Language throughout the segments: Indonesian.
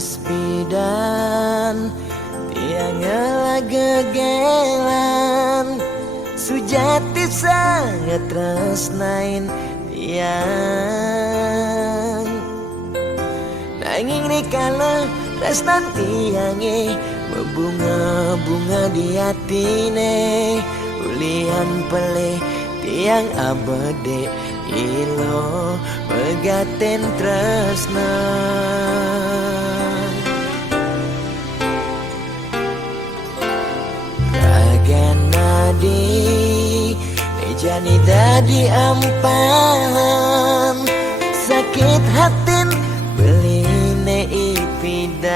aspidan tiang gegelan sujati sangat tresnain tiang nanging rikala tresnan tiange berbunga-bunga di hatine ulian pelih tiang abade ilo megaten tresna Raganadi mejani dadi ampahan sakit hatin beline ipidan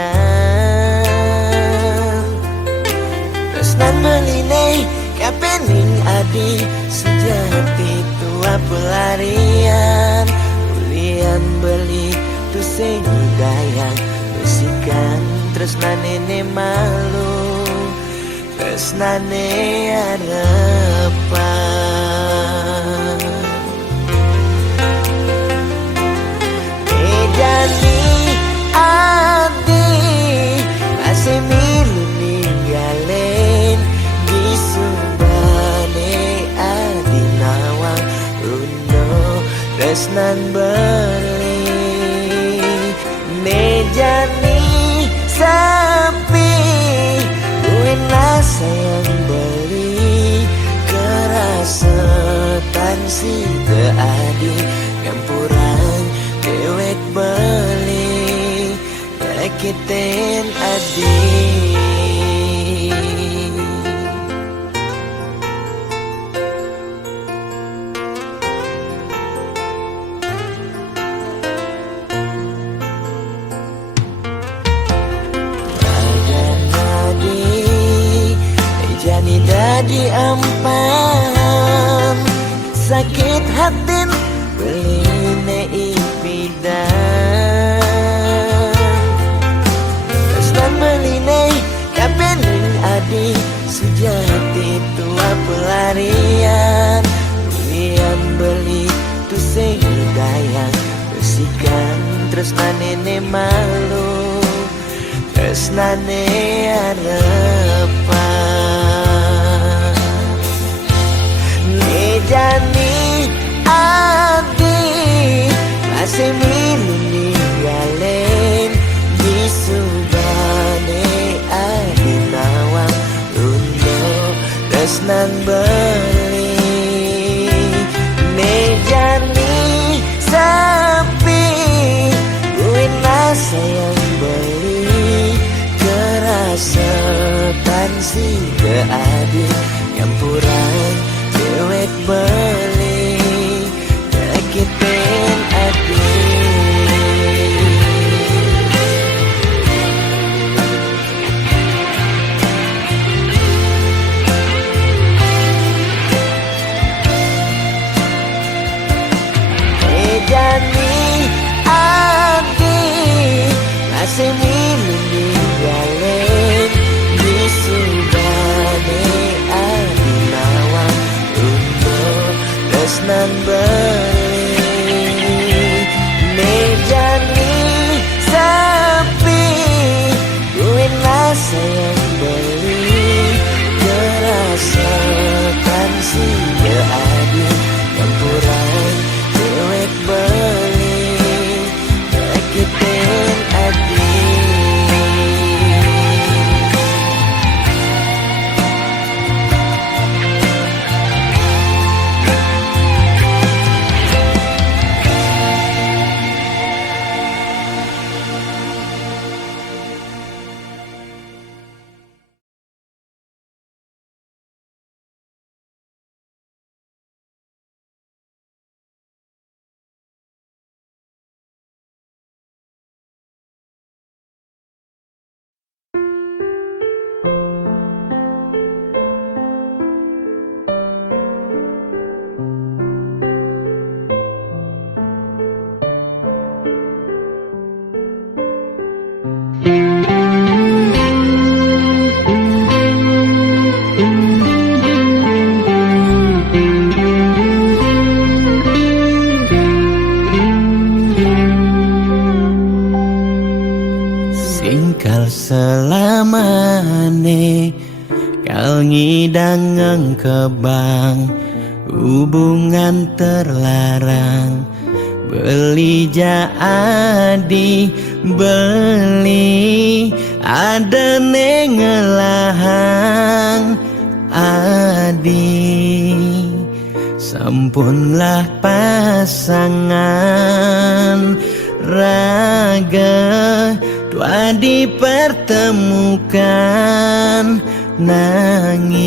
tresnan beline kapening adi sejati tua pelarian ulian beli tu sing dayang besikan tresnane ne malu tresnane harapan jadi adi masih milu ninggalin di subane adi nawang uno tresnan beli mejani sapi buenlah sayang beli kerasetan si keadi campuran dewek beli nyakitin adi jani dadi ampahan sakit hatin beline ipidan tresnan beline kapening adi sejati tua pelarian ulian beli tu sing dayang besikan tresnane ne malu tresnane harapan jani adi masih milu ninggalin di subane adi nawang uno tresnan beli mejani sapi buenlah sayang beli kerasetan si keadi campuran dewek beli nyakitin adi jani adi masih milu ninggalin di subane adi nawang tresnan beli mejani sapi buenlah sayang beli kerasetan si keadi campuran dewek beli nyakitin adi ngidang kebang, hubungan terlarang, beli jadi beli, ada nengelahang adi, sampunlah pasangan raga tua dipertemukan, nanging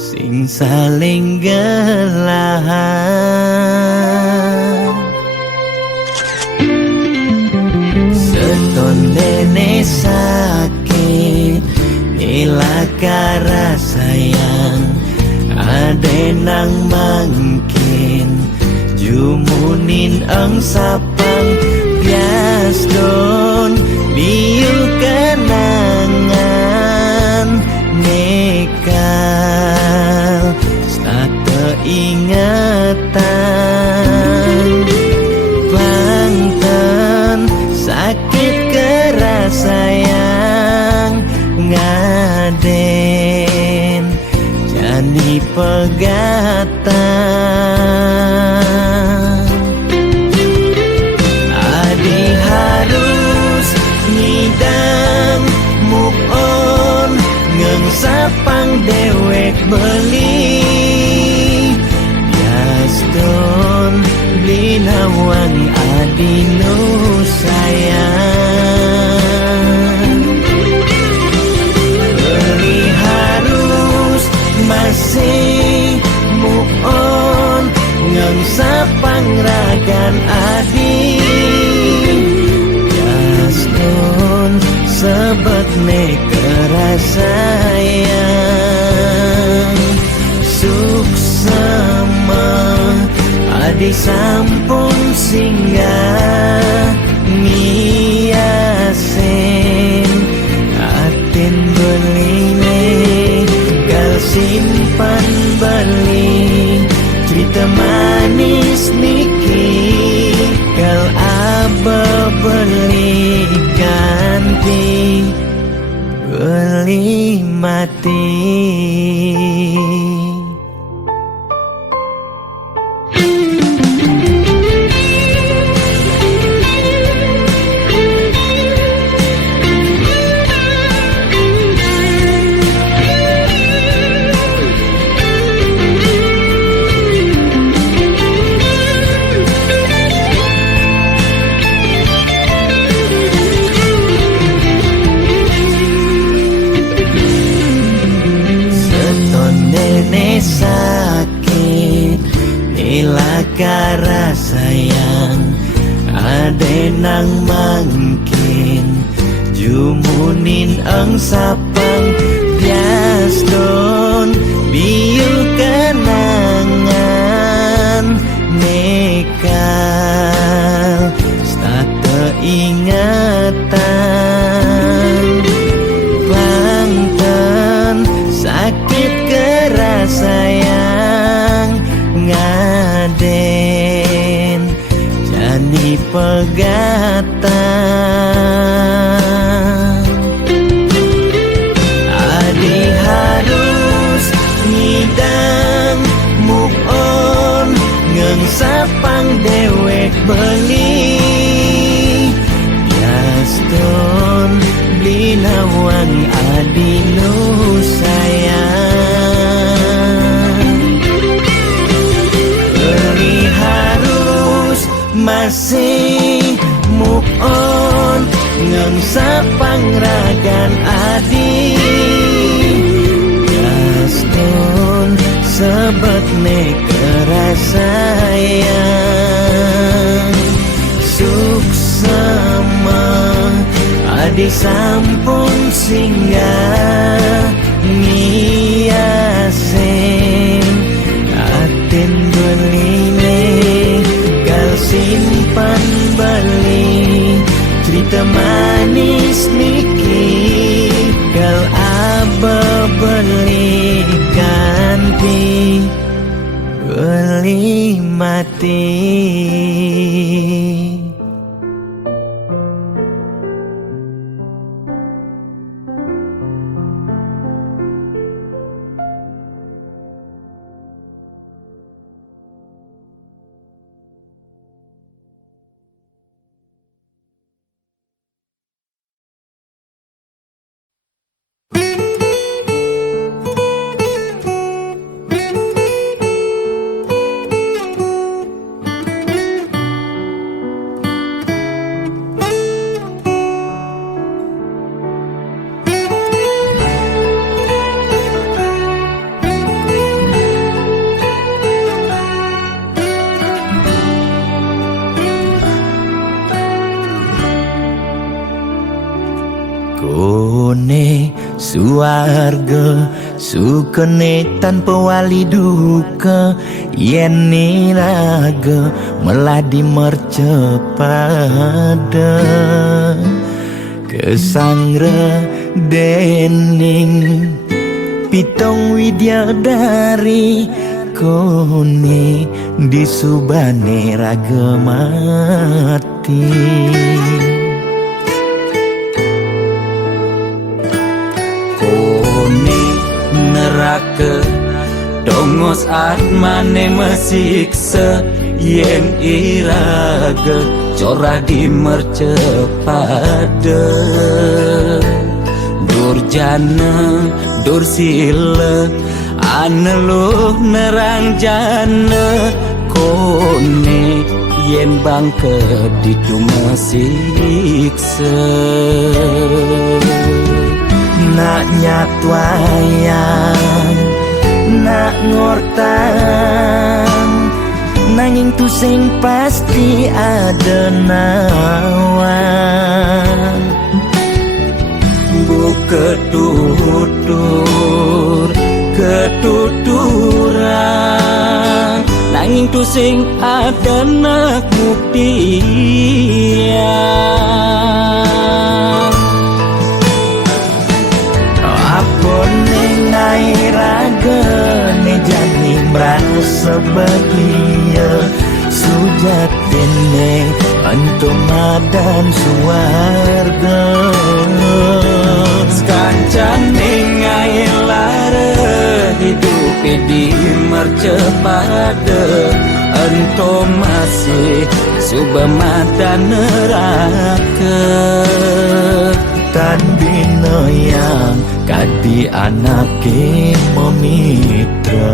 sing saling gelahan. Seton dene sakit ilaka rasayang, adenang mangkin jumunin ang sapang bias don biu kenangan nekal stata ingatan Banten sakit kerasayang ngaden jani pegatan. Adi harus ngidang move on, ngengsapang dewek beli biaston binawang adi nu sayang. Beli harus masih move on, ngengsapang ragan adi biaston sebet ne kerasayang. Suksema adi sampun singgah ngiasen atin beline kal simpan beli cerita manis niki kal aba beli ganti beli mati. Sakit ilaka rasayang, adenang mangkin jumunin ang sapang biaston biu kenangan nekal stata ingatan Banten sakit kerasayang ngaden jani pegatan. Adi harus ngidang move on, ngengsapang dewek beli biaston binawang adi nu sayang. Beli harus masih move on, ngengsapang ragan adi biaston sebet ne kerasayang. Suksema adi sampun singgah ngiasen atin beline kal simpan beli cerita manis niki kal aba beli ganti beli mati. suarga sukene tanpa wali duka yen niraga meladi mercepada kesangra dening pitong widyadari kone disubane raga mati kone neraka dongos atmane mesiksa yen iraga corah di mercepada durjana dursila aneluh nerang jana kone yen bangke ditu mesiksa nak nyatwayang nak ngortang nanging tu sing pasti ada nawan buka tutur ketuturan nanging tu sing ada nak buktian apa nengai raga ne jani merasa bahagia sujatene antum madan suarga kancane ngai lara hidup di mercepada antum masih subamadan neraka tan bina yang kadi anake memitra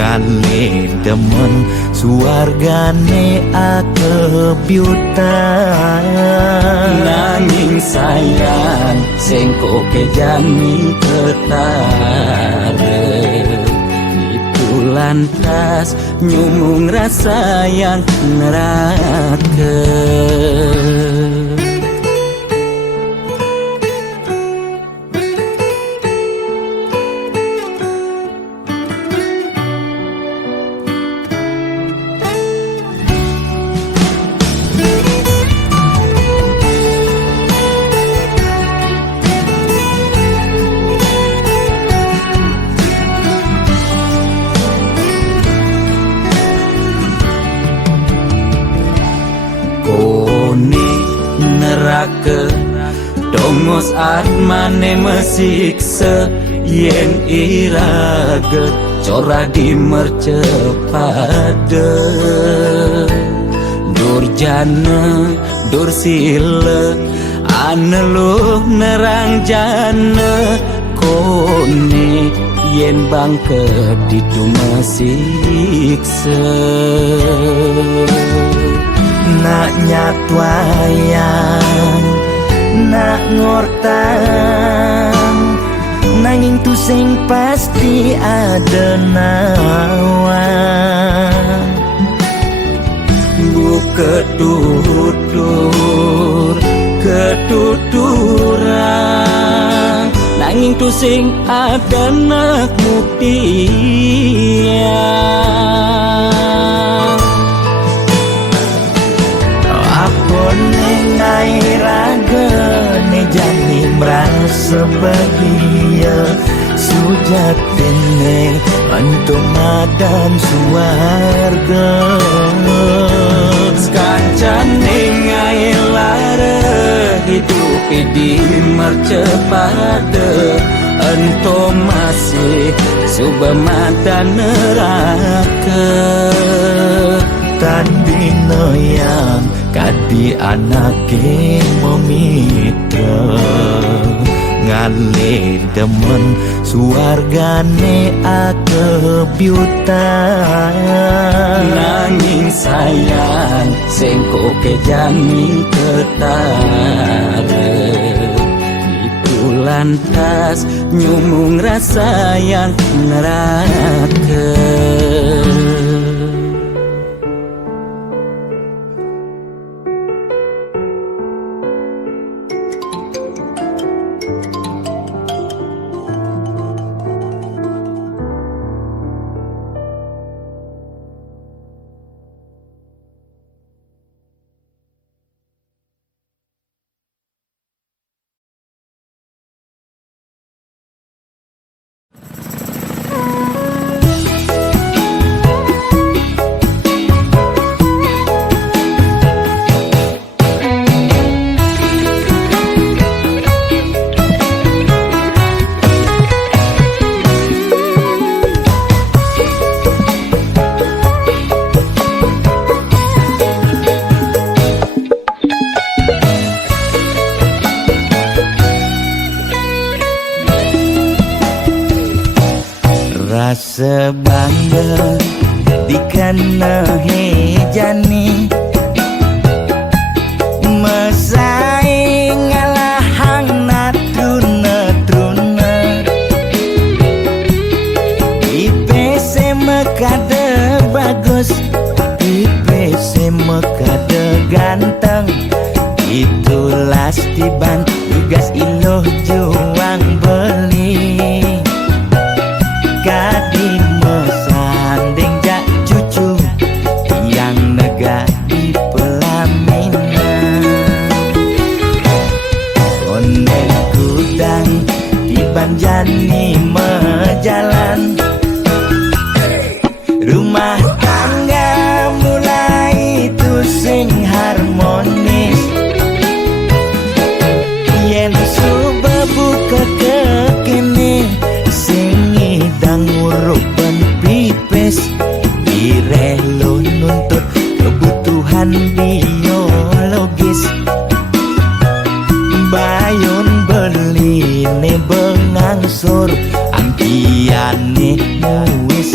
ngale demen suargane akebyutan nanging sayang sengko kejami ketara itu lantas nyumung rasa yang neraka neraka dongos atmane mesiksa yen iraga corah di mercepada durjana dursila aneluh nerang jana kone yen bangke ditu mesiksa nak nyatwayang nak ngortang nanging tu sing pasti ada nawan buka tutur ketuturan nanging tu sing ada nak buktian nengai raga ne jani merasa bahagia sujatene antum madan suarga kancane ngai lara hidup di mercepada antum masih subamadan neraka tan bina yang kadi anake memitra ngale demen suargane akebyutan nanging sayang sengko kejami ketara itu lantas nyumung rasa yang neraka sebangga dikena hejani mesaing ngalahang natruna IPC mekade bagus IPC mekade ganteng itulah tiban tugas iloh juang beli kadi mesanding jak cucu yang nega di pelaminan ondel kudang di banjani mejalan rumah tangga mulai tusing harmonis yen subuh buka kekini sing idang ngurupan pipes direlo nuntut kebutuhan biologis bayun beli ne bengangsur angkiane muis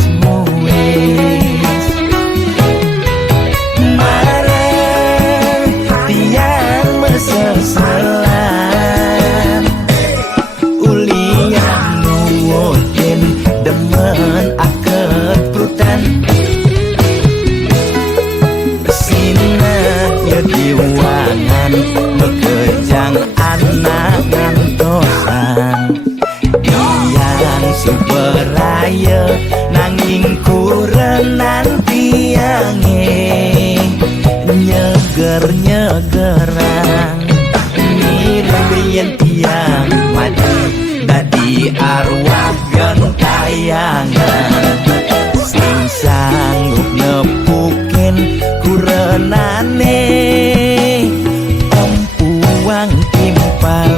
mareng tiang meseselan ulian nuwutin demen akep prutan besina ya diwangan mekejang anak ngantosan yang superaya nanging kurenan tiange nyeger-nyegerang mireng tiang mati dadi arwah gentayangan sing sanggup nepukin kurenane empuang timpal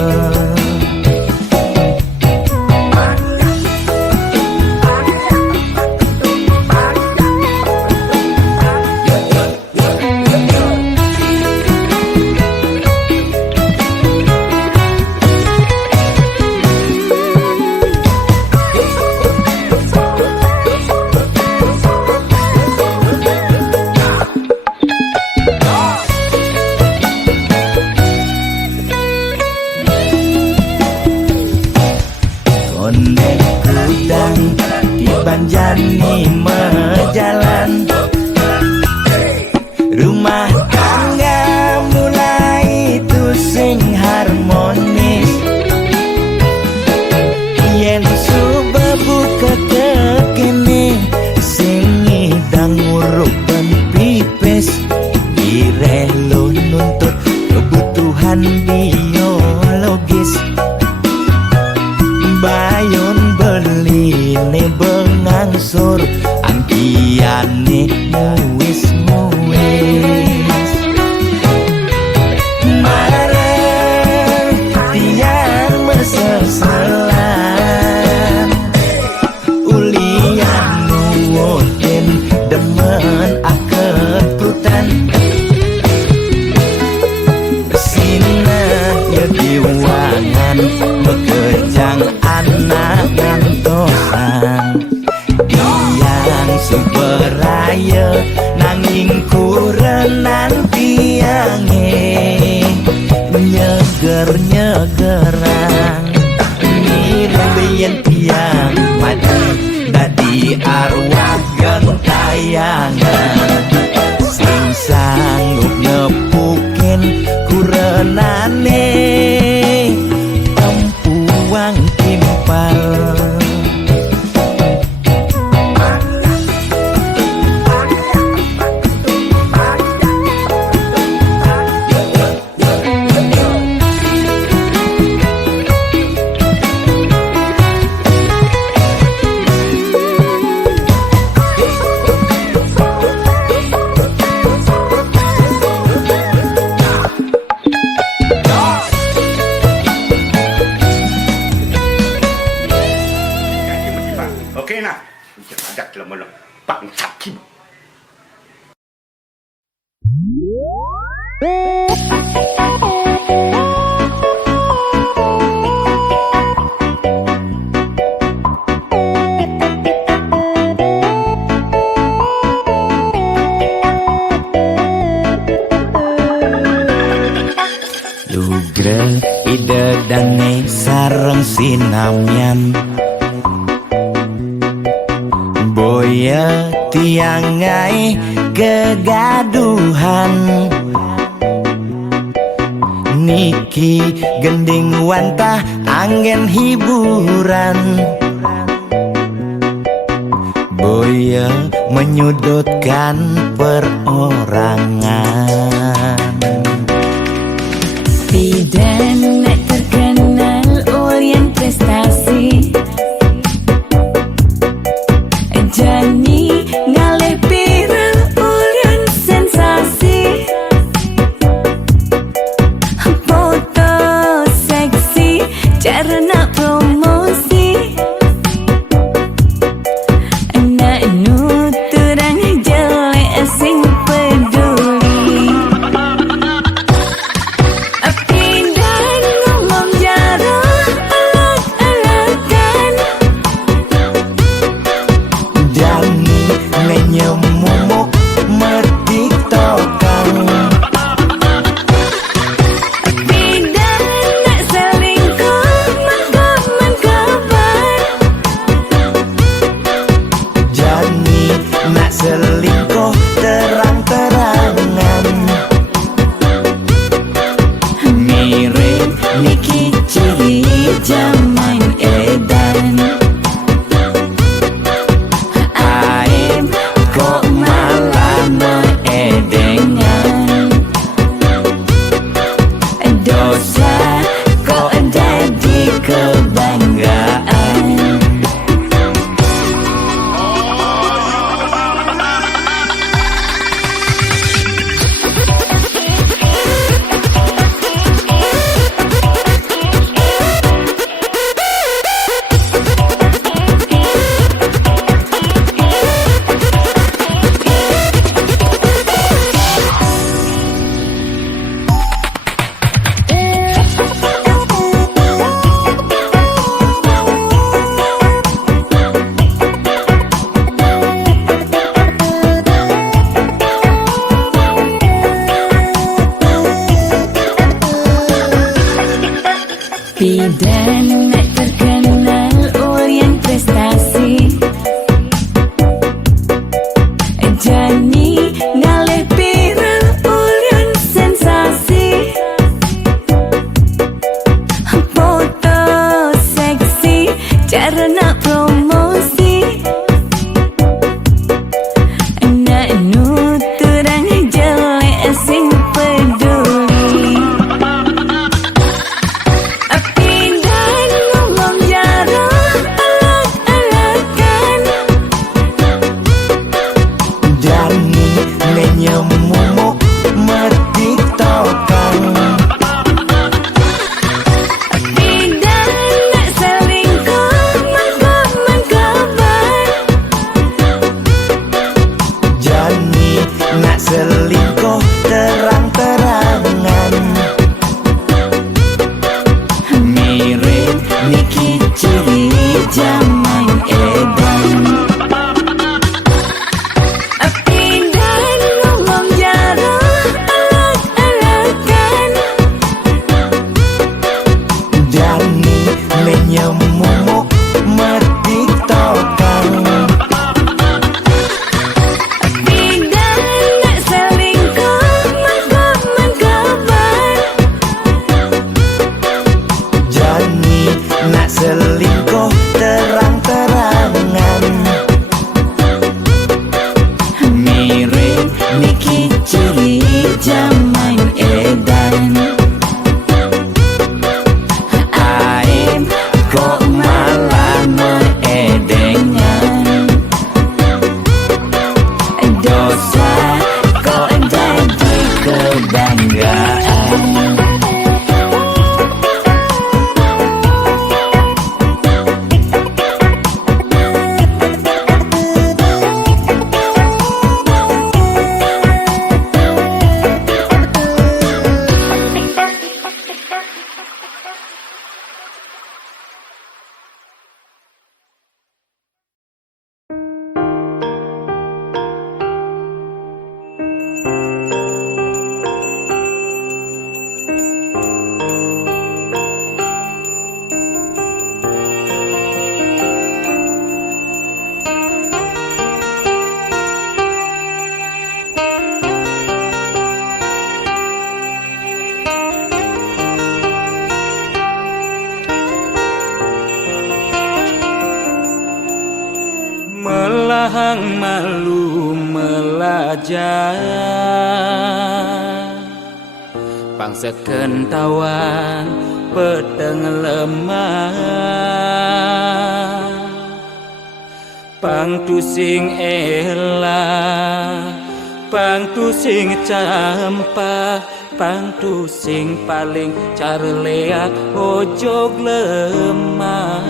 ondel kudang di banjani mejalan rumah tangga mulai tusing harmonis yen subuh buka kekini sing idang ngurupan pipes direlo nuntut kebutuhan biologis bayun beli ne bengangsur angkiane muis mareng tiang meseselan ulian nuwutin demen akep prutan besina ya diwangan mekejang anak ngantosan yang superaya nanging kurenan tiange nyeger-nyegerang mireng tiang mati dadi arwah gentayangan sing sanggup nepukin kurenane empuang timpal Ire ide dange sareng sinamyan Boya tiangai kegaduhan Niki gending wantah angin hiburan Boya menyudutkan perorangan Bidan terkenal Orient prestasi Jani ngalih pirang Orient sensasi Foto seksi cara nak promosi Nak nuturang jelek sing peduli Pindah ngomong jarang alak-alakan Dani menyemumuk mertiktokan Pindah nak selingkuh mangkap-mangkapan Jani nak selingkuh terang-terangan Mirip Niki ciri zaman edan Aib kok malah meedengan Dosa kok jadi kebanggaan Bidan terkenal Orient prestasi Jani ngalih pirang Orient sensasi Foto seksi cara nak promosi Nak nuturang jelek sing peduli Pindah ngomong jarang alak-alakan Dani menyemumuk mertiktokan Pindah nak selingkuh mangkap-mangkapan Jani nak selingkuh terang-terangan Mirip Niki ciri zaman edan Pindah ngomong jarang alak-alakan Dani menyemumuk mertiktokan Pindah nak selingkuh hang malu melajah bangsa kentawan peteng lemah pang tu sing elah pang tu sing campa pang tu sing paling carleak ojog lemah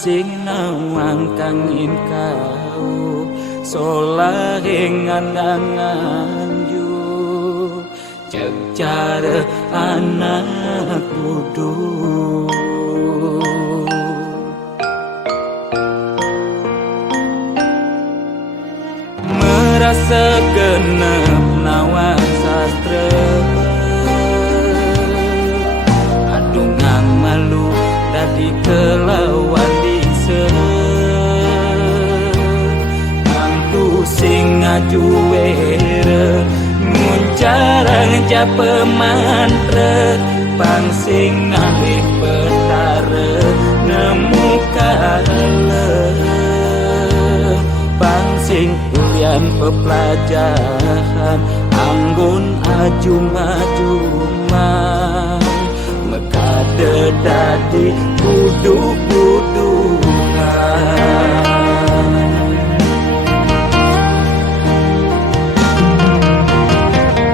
sing nawang kangin kau solahengan angan yu cek cara anak budu merasa genep nawang sastra adungang malu dadi kelawan dise angtu sing ngaju were muncarang japa mantra pang sing ngalih petara nemu kala pang sing ulian pepelajaran anggun ajum-ajumang mekade dadi buduk-budungan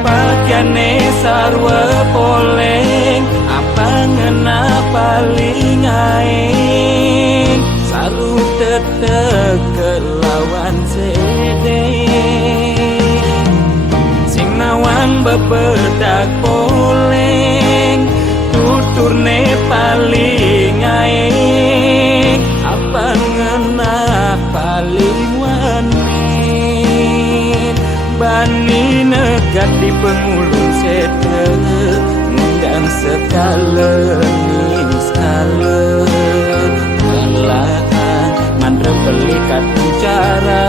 pakaiane sarwa poleng apa ngena paling aing saru tetek kelawan sede sing nawang bebedak poleng tuturne paling aing apa ngena paling wanin bani negat di pengulung sete ngundang sekala skala melahan mandra belikat bicara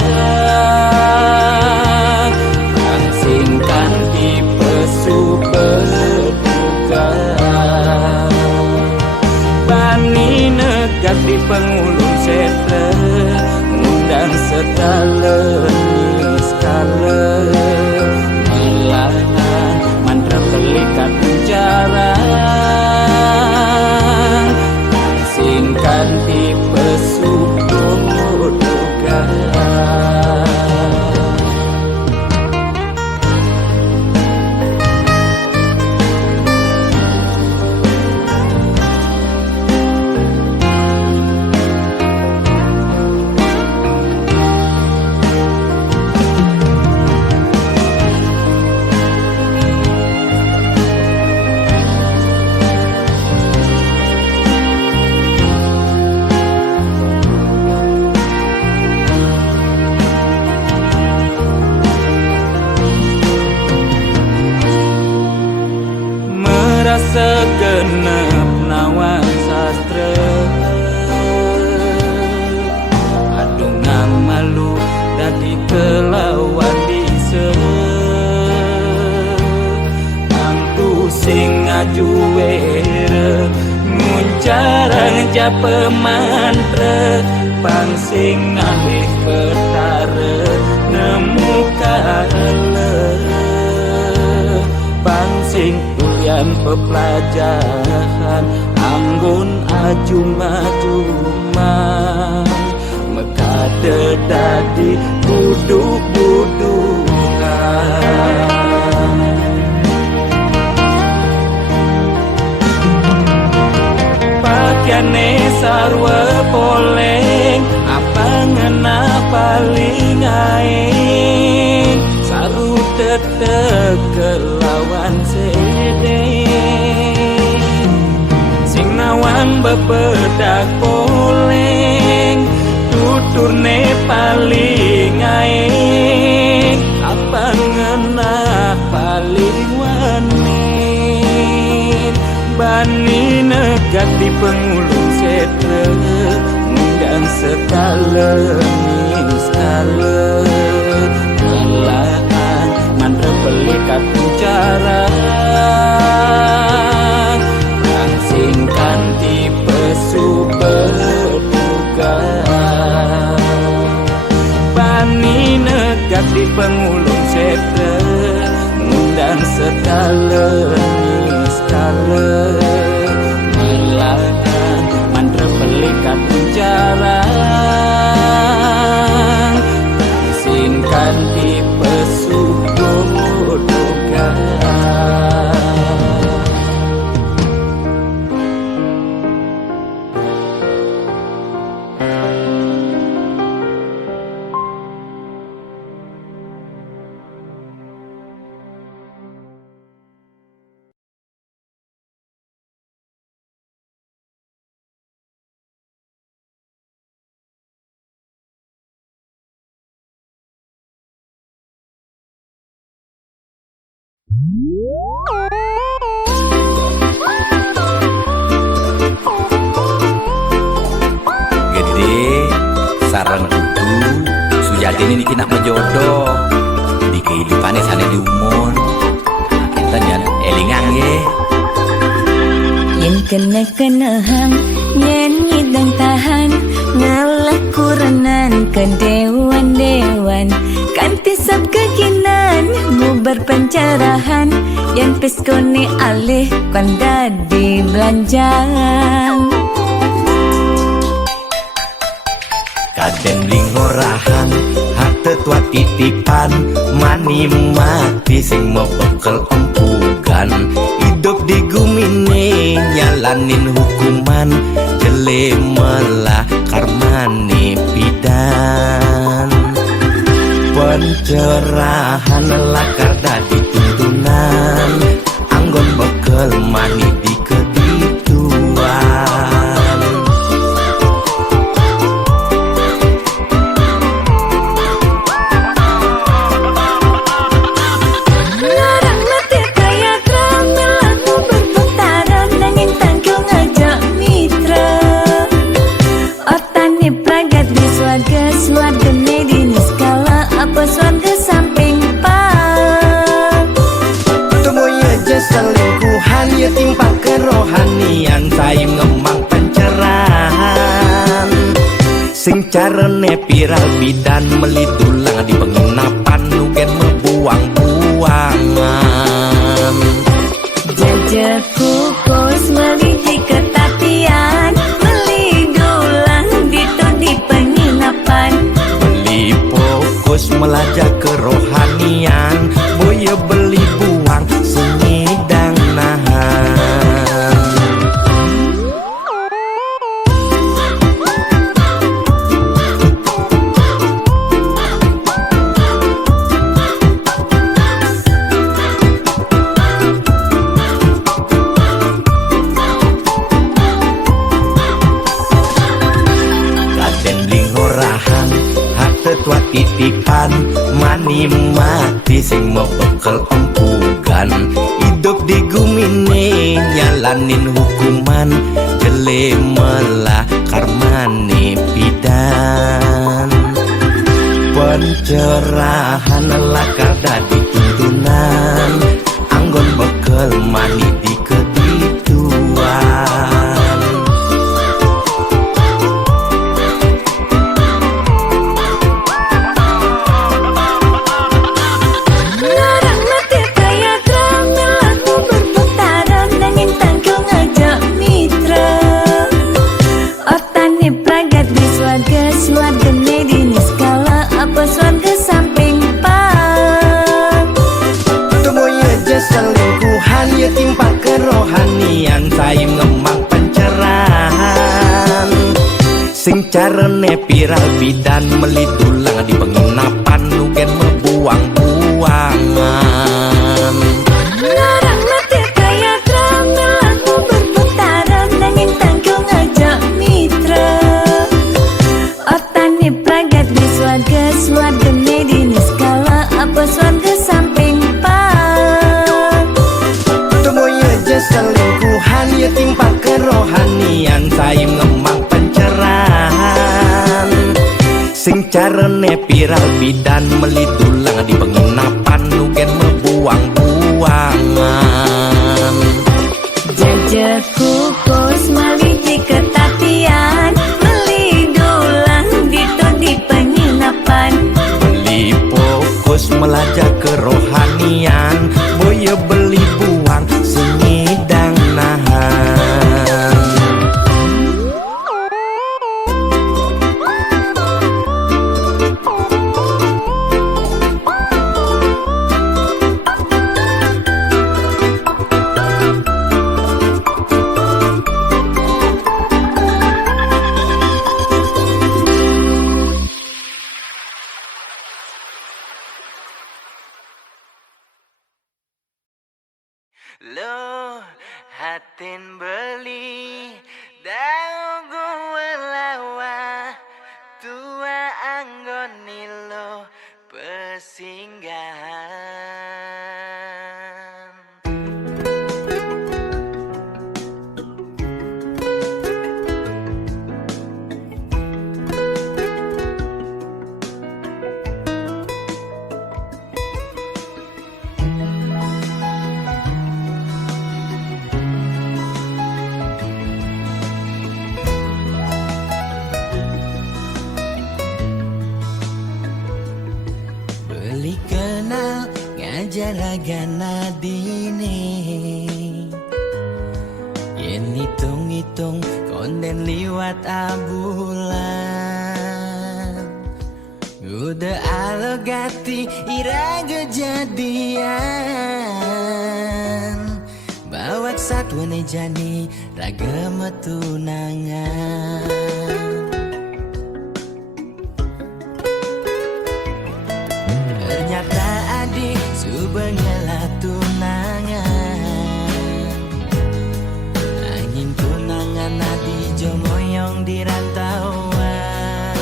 langsingkan di pesu berduga bani negat di pengulung sete ngundang sekala skala melahan mandra belikat bicara langsingkan di pesu berduga segenep nawang sastra adungang malu dadi kelawan dise angtu sing ngaju were muncarang japa mantra pang sing ngalih petara nemu kala pang sing ulian pepelajaran anggun ajum-ajumang mekade dadi buduk-budungan pakaiane sarwa poleng apa ngena paling aing saru tetek kelawan sede sing nawang bebedak poleng tuturne paling aing apa ngena paling wanin bani negat di pengulung sete ngundang sekala skala melahan mantra belikat bicara langsingkan di pesu berduga pengulung setre ngundang sekale skala melahan mantra pelikat jarang singkan di pesugodokan. Gede sarang kudu sujati ini nak menjodoh di kehidupannya sana di umur kita jangan elingang ye Yen kena-kenahang nyanyi dan tahan ngalah kuranan ke dewan-dewan kanti sab keginan mubar pencerahan yang peskoni alih kanda di belanjang kadang lingorahan hati tua titipan mani mati sing mau bekel empugan hidup di gumine nyalanin hukuman jele melah karmane pidan pencerahan lakar dadi tuntunan anggon bekel mani di kedituan larang mati kaya tramel lagu berbentaran nangin tangkil ngajak mitra otani pragat di swarga swarga nedini skala apa swarga samping pak temunya aja selingkuhan ya timpa kerohanian saim ngemang pencerahan sing carane viral bidan melitulang di penginapan nugen membuang-buangan jajak kukus meliti ketatian melidulang dito di penginapan beli fokus melajak kerohanian boya beli buang sengidang nahan kaden lingorahan hati tua titipan mani mati sing mau bekel empugan hidup di gumine nyalanin hukuman jele melah karmane pidan pencerahan lakar dadi tuntunan anggon bekel mani di kedituan larang mati kaya tramel lagu berbentaran nangin tangkil ngajak mitra otani pragat di swarga swarga nedini skala apa swarga samping pak temunya aja selingkuhan ya timpa kerohanian saim ngemang pencerahan sing carane viral bidan melitulang di penginapan nugen membuang-buangan larang mati kaya tramel lagu berbentaran nangin tangkil ngajak mitra otani pragat di swarga swarga nedini skala apa swarga samping pak temunya aja selingkuhan ya timpa kerohanian saim ngemang pencerahan sing carane viral bidan melitulang di penginapan nugen membuang-buangan jajak kukus meliti ketatian melidulang dito di penginapan beli fokus melajak kerohanian. Boya beli buang sengidang nahan. Lo hatin beli daun gue lawa tua anggoni lo pesinggahan. Beli kenal ngajar agana dini, yen hitung-hitung konden liwat abulan. Udah alogati ira kejadian, bawa satwa jani raga metunangan. Ternyata adik subengela tunangan, angin tunangan adi jomoyong di rantauan.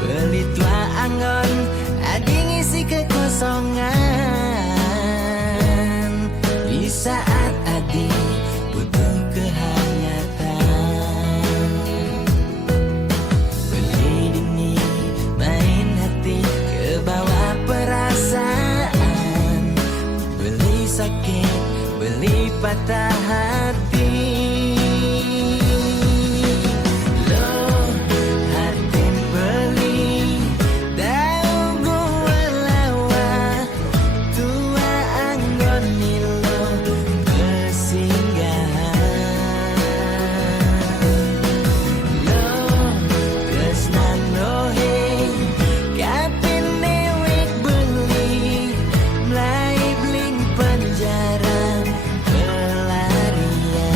Beli tua anggon adi ngisi kekosongan, di saat adi butuh kehangatan. Beli dini main hati kebawa perasaan, beli sakit, beli patah hati. Lo hatin beli daun gue lawa tua anggoni lo kesinggahan. Lo kesnan lohe kapin newek beli mulai bling penjara pelarian.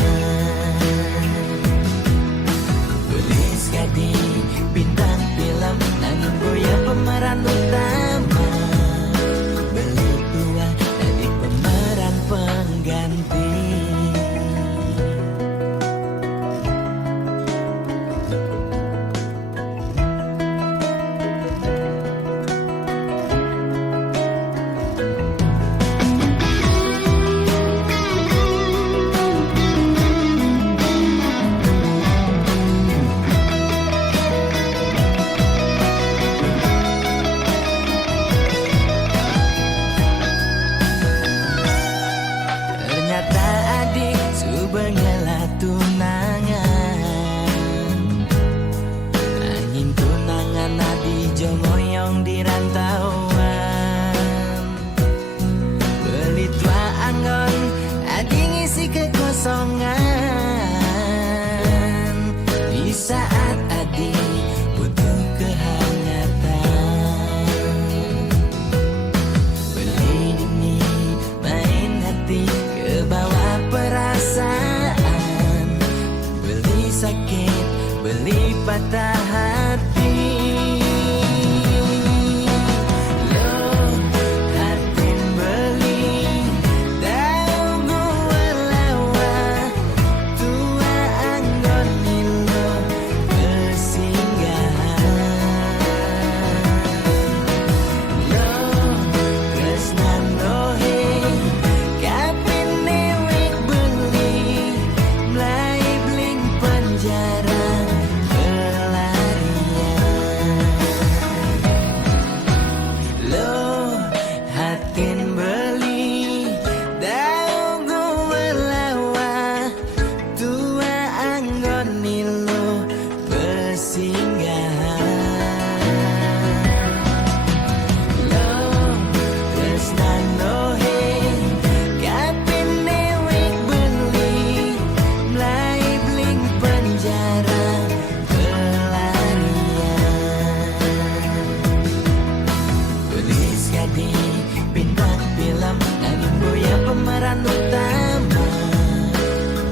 pemeran utama,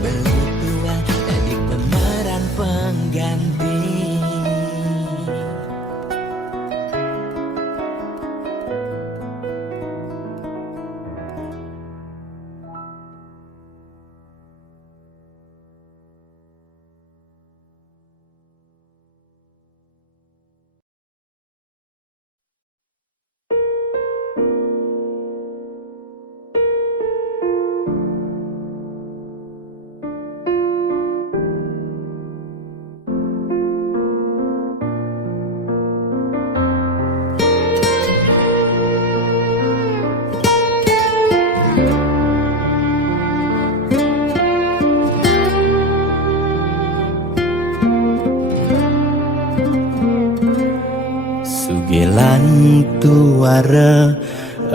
beli tua jadi pemeran pengganti. Sugelan tuara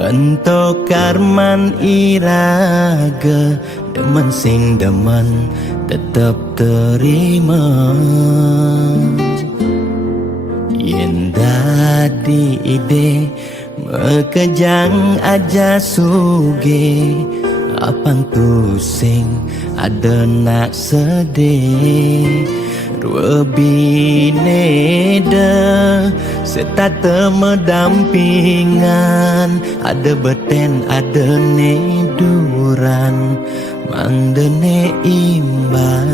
ento karman iraga, demen sing demen tetep terima. Yen dadi ide mekejang aja suge, apang tu sing ada nak sedih. Dua bineda serta medampingan, ada beten ada neduran, mandene imbang.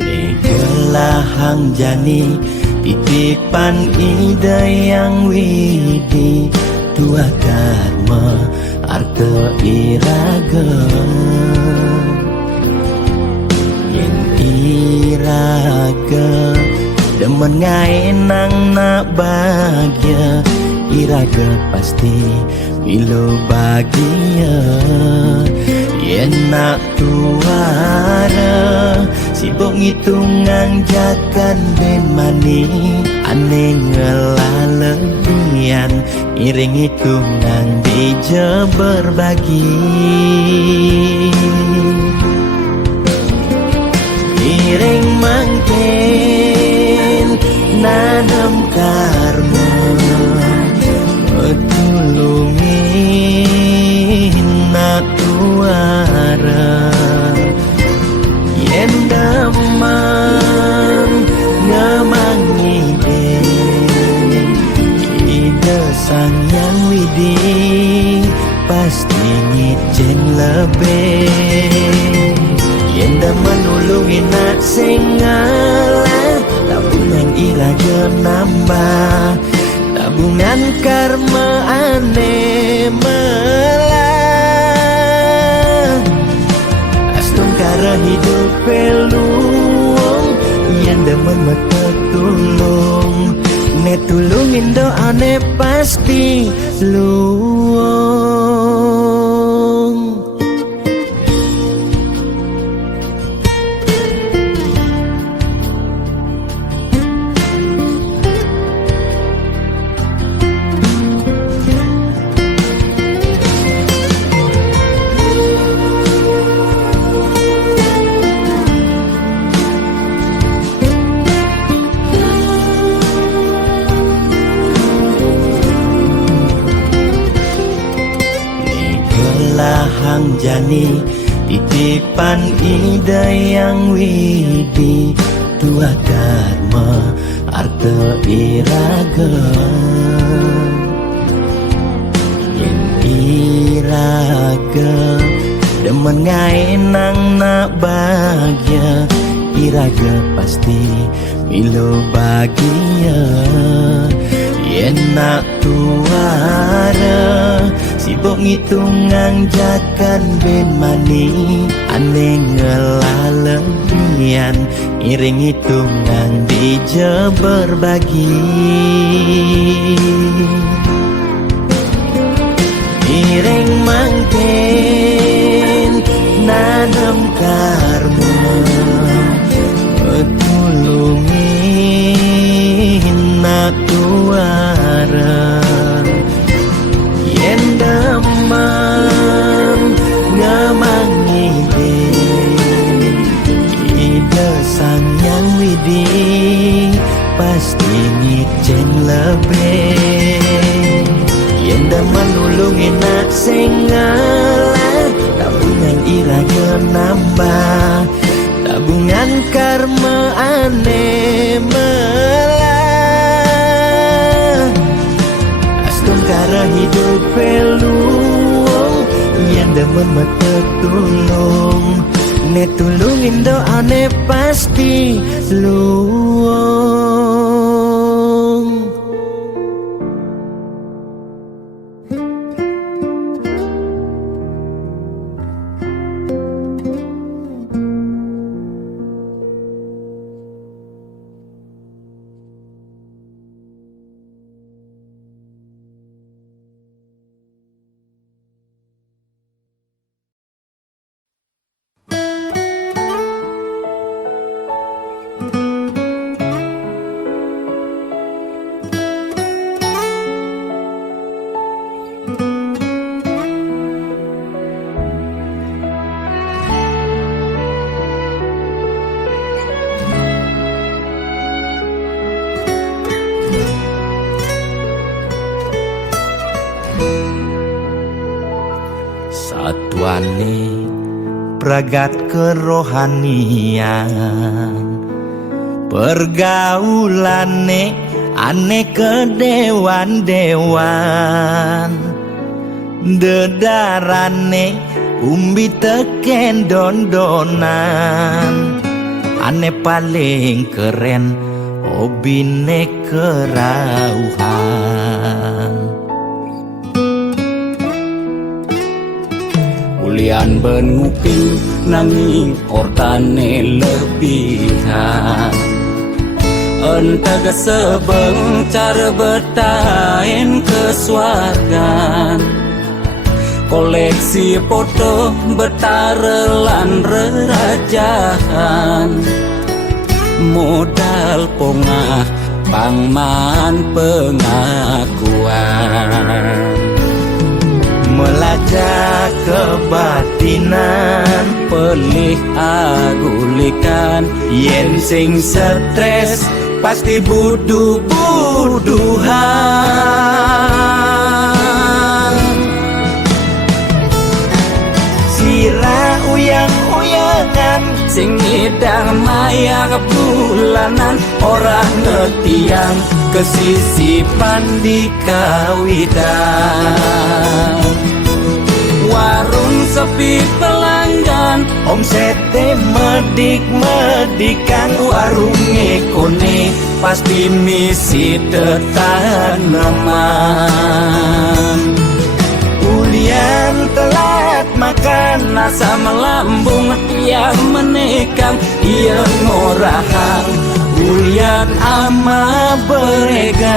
Negelahang jani titipan ide yang widi, tua karma arta iraga. Yen iraga demen ngaenang nak bahagia, iraga pasti milo bahagia. Yen nak tuara sibuk ngitungan jakan ben mani, aneh ngelalebian iring hitungan bija berbagi. Iring mangkin nanam karma, tulungin nak tuara. Yen damang ngamang ide sang yang widi, pasti ngicen lebih. Yen dah menulungi nak singala, tabungan iraga nambah, tabungan karma aneh melah. Astung kara hidup peluang, yen demen mata tulung, ne tulungin doa ne pasti luang. Hang jani titipan ide yang widi, tua karma arta iraga. Yen iraga demen ngaenang nak bahagia, iraga pasti milo bahagia. Yen nak tuara sibuk ngitungan jakan ben mani, aneh ngelalebian iring hitungan bija berbagi. Iring mangkin nanam karma, tulungin nak tuara. Yen damang ngamang ide sang yang widi, pasti ngicen lebih. Yen demen nulungin nak sing ngalah, tabungan iranya nambah, tabungan karma aneh melah. Astum kara hidup peluang, yen demen metulung, ne tulungin doa ne pasti luang. Satuane pragat kerohanian, pergaulane aneh kedewan-dewan, dedarane umbi teken dondonan, aneh paling keren hobine kerauhan. Ulian benuping nanging ortane lebihan, entega sebeng cara bertain kesuargan, koleksi foto betarelan rerajahan, modal pongah pangman pengakuan. Melacak kebatinan, Pelih agulikan, yen sing stres pasti buduh-buduhan. Sira uyang-uyangan, sing ngidang maya kebulanan, orang ngetiang kesisipan di kawitan. Warung sepi pelanggan, omsete medik-medikan, warung ekone pasti misi tetaneman. ulian telat makan, Nasa melambung yang menekang, ia ngorahang ulian ama beregan.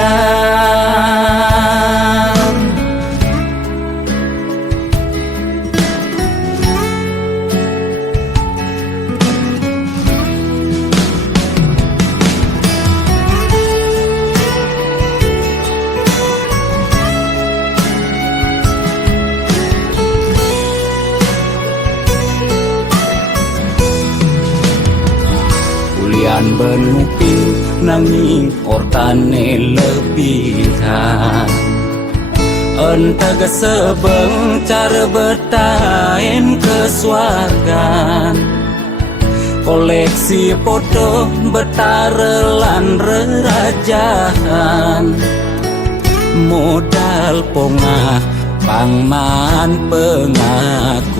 Ulian benuping nanging ortane lebihan, entega sebeng cara bertain kesuargan, koleksi foto betarelan rerajahan, modal pongah pangman pengakuan.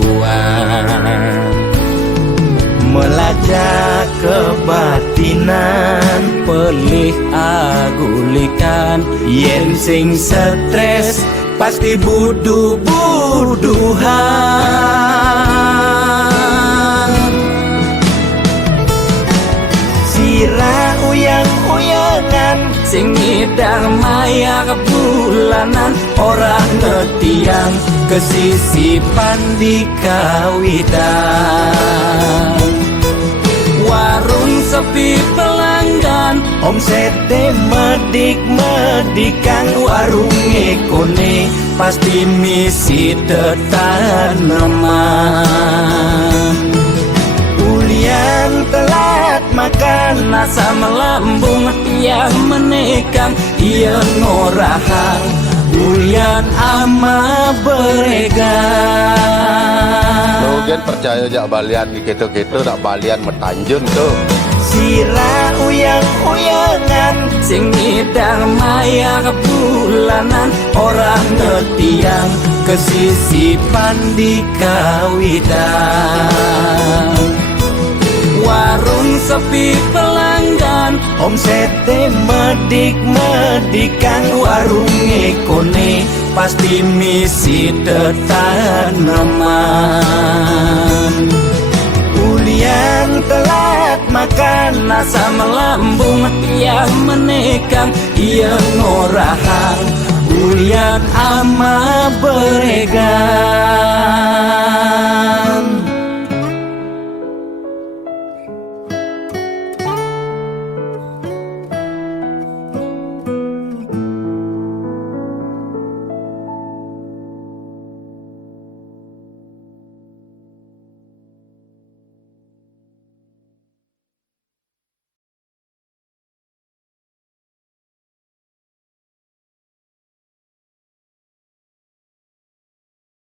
melacak kebatinan, Pelih agulikan, yen sing stres pasti buduh-buduhan. Sira uyang-uyangan, sing ngidang maya kebulanan, orang ngetiang kesisipan di kawitan. Warung sepi pelanggan, omsete medik-medikan, warung ekone pasti misi tetaneman. ulian telat makan Asam lambung yang menekang ia ngorahang Ulian ama beregang Logan percaya jak balian di gitu-gitu nak balian metanjun tuh. Sira uyang-uyangan Sing ngidang maya bulanan orang ngetiang kesisipan di kawitan Warung sepi pelanggan omsete medik-medikan Warung ekone pasti misi tanaman Ulian telat makan Asam lambung yang menekang ia ngorahang Ulian ama beregang